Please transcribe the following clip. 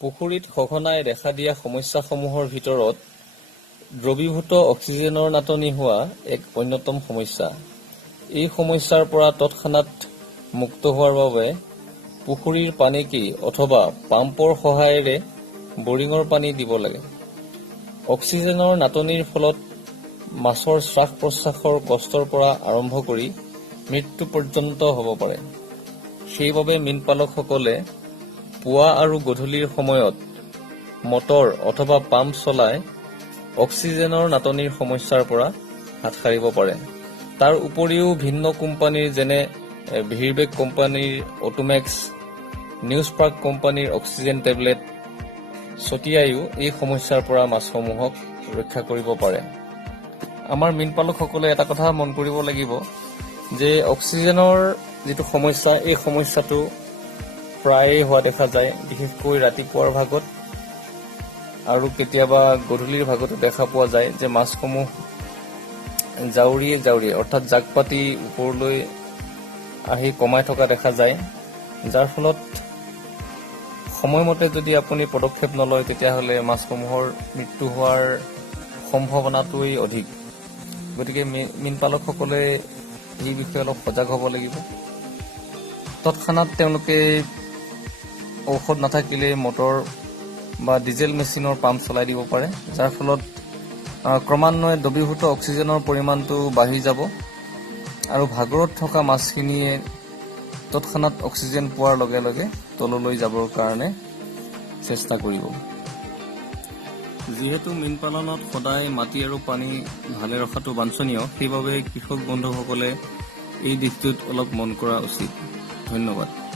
পুখুৰীত সঘনাই দেখা দিয়া সমস্যাসমূহৰ ভিতৰত দ্ৰবীভূত অক্সিজেনৰ নাটনি হোৱা এক অন্যতম সমস্যা। এই সমস্যাৰ পৰা তৎক্ষণাত মুক্ত হোৱাৰ বাবে পুখুৰীৰ পানীকে অথবা পাম্পৰ সহায়েৰে বৰিঙৰ পানী দিব লাগে। অক্সিজেনৰ নাটনিৰ ফলত মাছৰ শ্বাস-প্ৰশ্বাসৰ কষ্টৰ পৰা আৰম্ভ কৰি মৃত্যু পৰ্যন্ত হ'ব পাৰে। সেইবাবে মীনপালকসকলে পুৱা আৰু গধূলিৰ সময়ত মটৰ অথবা পাম্প চলাই অক্সিজেনৰ নাটনিৰ সমস্যাৰ পৰা হাত সাৰিব পাৰে। তাৰ উপৰিও ভিন্ন কোম্পানীৰ যেনে ভিৰবেক কোম্পানীৰ অটোমেক্স, নিউজ পাৰ্ক কোম্পানীৰ অক্সিজেন টেবলেট ছটিয়াইও এই সমস্যাৰ পৰা মাছসমূহক ৰক্ষা কৰিব পাৰে। আমাৰ মীনপালকসকলে এটা কথা মন কৰিব লাগিব যে অক্সিজেনৰ যিটো সমস্যা, এই সমস্যাটো প্ৰায়ে হোৱা দেখা যায়, বিশেষকৈ ৰাতিপুৱাৰ ভাগত আৰু কেতিয়াবা গধূলিৰ ভাগতো দেখা পোৱা যায় যে মাছসমূহ জাউৰিয়ে অৰ্থাৎ জাক পাতি ওপৰলৈ আহি কমাই থকা দেখা যায়, যাৰ ফলত সময়মতে যদি আপুনি পদক্ষেপ নলয় তেতিয়াহ'লে মাছসমূহৰ মৃত্যু হোৱাৰ সম্ভাৱনাটোৱেই অধিক। গতিকে মীনপালকসকলে এই বিষয়ে অলপ সজাগ হ'ব লাগিব। তৎক্ষণাত তেওঁলোকে ঔষধ নাথাকিলে মটৰ বা ডিজেল মেচিনৰ পাম্প চলাই দিব পাৰে, যাৰ ফলত ক্ৰমান্বয়ে দ্ৰবীভূত অক্সিজেনৰ পৰিমাণটো বাঢ়ি যাব আৰু ভাগৰত থকা মাছখিনিয়ে তৎক্ষণাত অক্সিজেন পোৱাৰ লগে লগে তললৈ যাবৰ কাৰণে চেষ্টা কৰিব। যিহেতু মীন পালনত সদায় মাটি আৰু পানী ভালে ৰখাটো বাঞ্ছনীয়, সেইবাবে কৃষক বন্ধুসকলে এই দিশটোত অলপ মন কৰা উচিত। ধন্যবাদ।